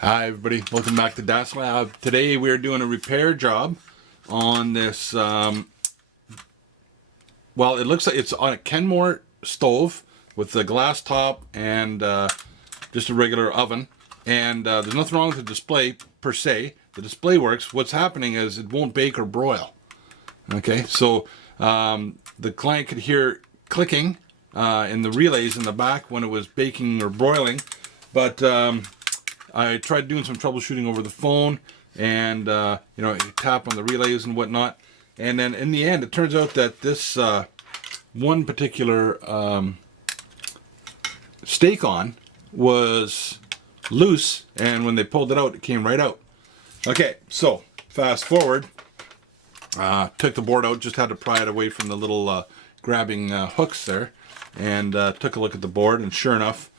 Hi everybody, welcome back to Das Lab. Today we're doing a repair job on this, well, it looks like it's on a Kenmore stove with a glass top and just a regular oven. And there's nothing wrong with the display per se. The display works. What's happening is it won't bake or broil. Okay, so the client could hear clicking in the relays in the back when it was baking or broiling, but I tried doing some troubleshooting over the phone and, tap on the relays and whatnot. And then in the end, it turns out that this one particular stake on was loose, and when they pulled it out, it came right out. Okay, so fast forward, took the board out, just had to pry it away from the little grabbing hooks there, and took a look at the board, and sure enough,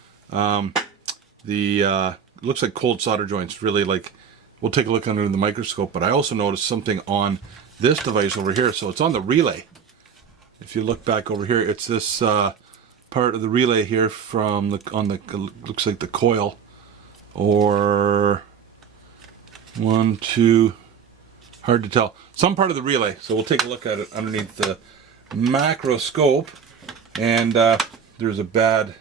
it looks like cold solder joints. Really, like, we'll take a look under the microscope, but I also noticed something on this device over here. So it's on the relay. If you look back over here, it's this part of the relay here from looks like the coil, or one, two, hard to tell. Some part of the relay. So we'll take a look at it underneath the macroscope, and there's a bad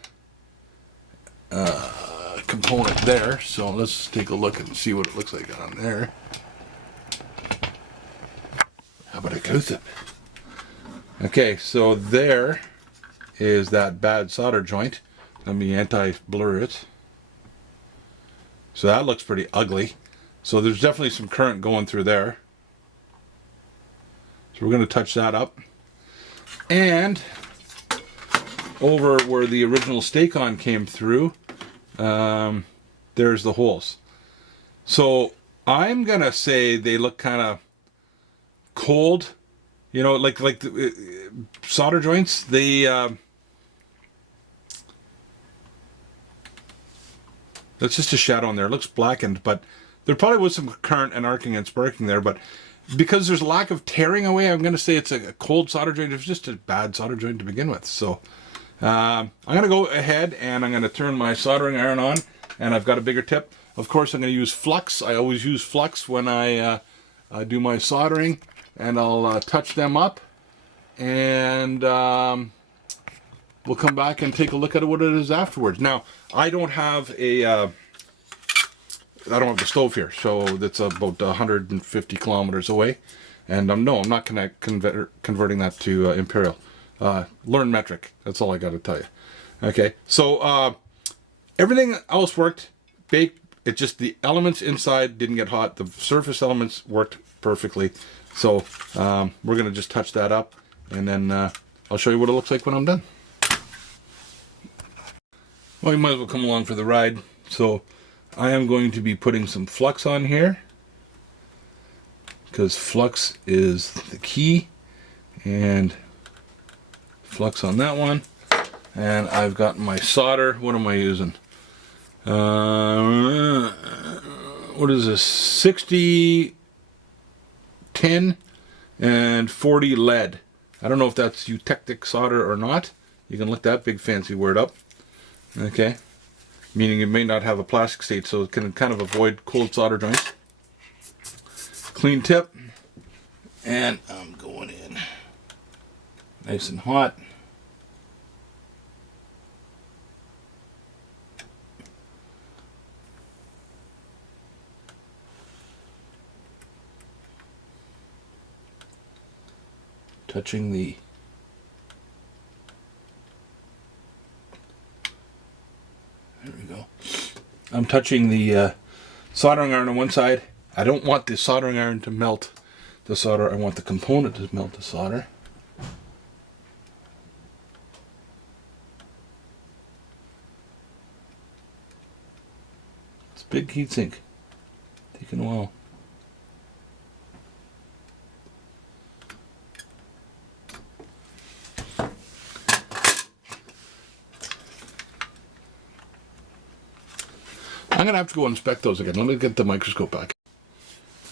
component there, so let's take a look and see what it looks like on there. How about a close-up? Okay, so there is that bad solder joint. Let me anti-blur it. So that looks pretty ugly. So there's definitely some current going through there. So we're going to touch that up. And over where the original stake on came through, there's the holes. So I'm gonna say they look kind of cold, like the solder joints. That's just a shadow on there. It looks blackened, but there probably was some current and arcing and sparking there. But because there's lack of tearing away, I'm gonna say it's a cold solder joint. It's just a bad solder joint to begin with. So I'm going to go ahead and I'm going to turn my soldering iron on, and I've got a bigger tip. Of course, I'm going to use flux. I always use flux when I do my soldering, and I'll touch them up, and we'll come back and take a look at what it is afterwards. Now, I don't have the stove here, so that's about 150 kilometers away, and no, I'm not converting that to imperial. Learn metric. That's all I got to tell you. Okay, so everything else worked. Baked. It just the elements inside didn't get hot. The surface elements worked perfectly. So we're gonna just touch that up, and then I'll show you what it looks like when I'm done. Well, you might as well come along for the ride. So I am going to be putting some flux on here, because flux is the key, and flux on that one. And I've got my solder. What am I using? What is this? 60 tin and 40 lead. I don't know if that's eutectic solder or not. You can look that big fancy word up. Okay, meaning it may not have a plastic state, so it can kind of avoid cold solder joints. Clean tip, and I'm going in nice and hot. Touching the there we go. I'm touching the soldering iron on one side. I don't want the soldering iron to melt the solder. I want the component to melt the solder. It's a big heat sink. Taking a while. I'm going to have to go inspect those again. Let me get the microscope back.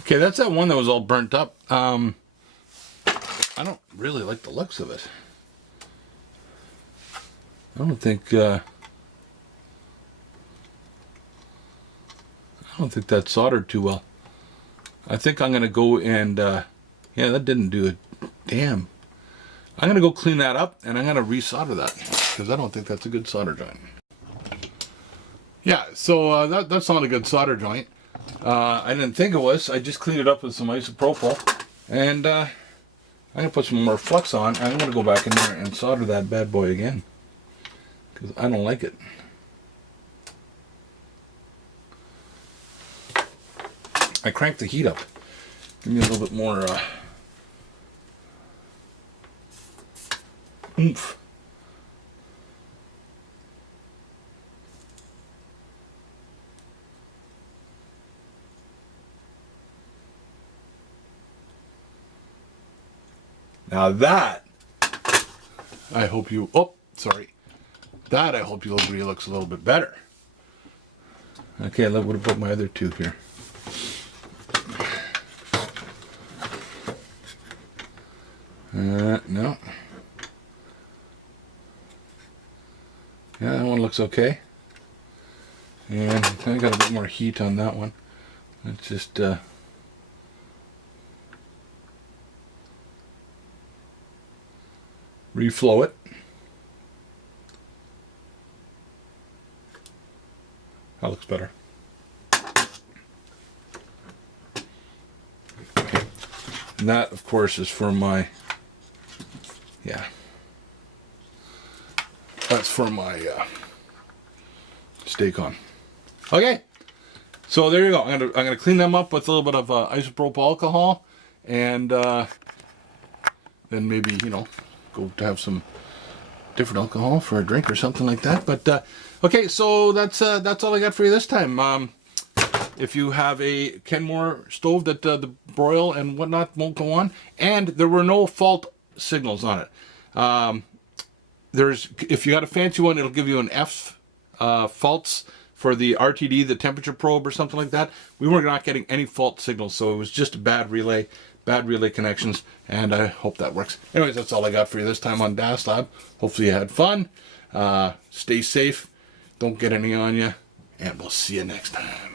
Okay, that's that one that was all burnt up. I don't really like the looks of it. I don't think I don't think that soldered too well. I think I'm going to go and, yeah, that didn't do it. Damn. I'm going to go clean that up, and I'm going to resolder that, because I don't think that's a good solder joint. Yeah, so that's not a good solder joint. I didn't think it was. I just cleaned it up with some isopropyl, and I'm going to put some more flux on. I'm going to go back in there and solder that bad boy again, because I don't like it. I cranked the heat up. Give me a little bit more oomph. Now that, I hope you, oh, sorry. That I hope you'll agree looks a little bit better. Okay, let me put my other two here. No. Yeah, that one looks okay. And I got a bit more heat on that one. Let's just reflow it. That looks better. And that, of course, is for my, yeah, that's for my steak on. Okay, so there you go. I'm gonna clean them up with a little bit of isopropyl alcohol, and then maybe, you know, go to have some different alcohol for a drink or something like that. But okay, so that's all I got for you this time. If you have a Kenmore stove that the broil and whatnot won't go on, and there were no fault signals on it. If you got a fancy one, it'll give you an F faults for the RTD, the temperature probe or something like that. We were not getting any fault signals, so it was just a bad relay connections, and I hope that works. Anyways, that's all I got for you this time on DAS Lab. Hopefully you had fun. Stay safe. Don't get any on you, and we'll see you next time.